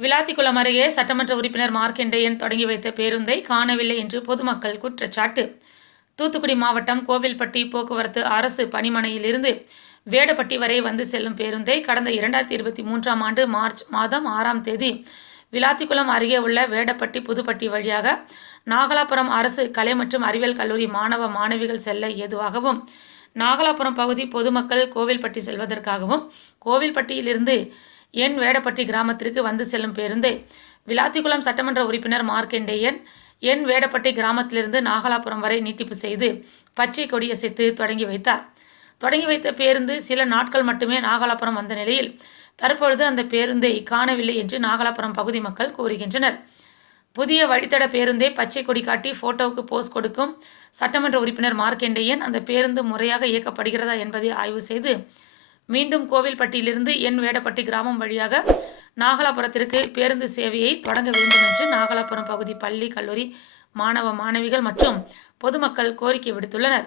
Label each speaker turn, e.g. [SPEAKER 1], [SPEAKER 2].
[SPEAKER 1] விளாத்திக்குளம் அருகே சட்டமன்ற உறுப்பினர் மார்க்கெண்டையன் தொடங்கி வைத்த பேருந்தை காணவில்லை என்று பொதுமக்கள் குற்றச்சாட்டு. தூத்துக்குடி மாவட்டம் கோவில்பட்டி போக்குவரத்து அரசு பணிமனையிலிருந்து வேடப்பட்டி வரை வந்து செல்லும் பேருந்தை கடந்த இரண்டாயிரத்தி இருபத்தி மூன்றாம் ஆண்டு மார்ச் மாதம் ஆறாம் தேதி விளாத்திக்குளம் அருகே உள்ள வேடப்பட்டி புதுப்பட்டி வழியாக நாகலாபுரம் அரசு கலை மற்றும் அறிவியல் கல்லூரி மாணவ மாணவிகள் செல்ல ஏதுவாகவும் நாகலாபுரம் பகுதி பொதுமக்கள் கோவில்பட்டி செல்வதற்காகவும் கோவில்பட்டியிலிருந்து என் வேடப்பட்டி கிராமத்திற்கு வந்து செல்லும் பேருந்து விளாத்திக்குளம் சட்டமன்ற உறுப்பினர் மார்க்கெண்டேயன் என் வேடப்பட்டி கிராமத்திலிருந்து நாகலாபுரம் வரை நீட்டிப்பு செய்து பச்சை கொடியசைத்து தொடங்கி வைத்தார். தொடங்கி வைத்த பேருந்து சில நாட்கள் மட்டுமே நாகலாபுரம் வந்த நிலையில் தற்பொழுது அந்த பேருந்தை காணவில்லை என்று நாகலாபுரம் பகுதி மக்கள் கூறுகின்றனர். புதிய வழித்தட பேருந்தை பச்சை கொடி காட்டி போட்டோவுக்கு போஸ் கொடுக்கும் சட்டமன்ற உறுப்பினர் மார்க்கெண்டேயன் அந்த பேருந்து முறையாக இயக்கப்படுகிறதா என்பதை ஆய்வு செய்து மீண்டும் கோவில்பட்டியிலிருந்து என் வேடப்பட்டி கிராமம் வழியாக நாகலாபுரத்திற்கு பேருந்து சேவையை தொடங்க வேண்டும் என்று நாகலாபுரம் பகுதி பள்ளி கல்லூரி மாணவ மாணவிகள் மற்றும் பொதுமக்கள் கோரிக்கை விடுத்துள்ளனர்.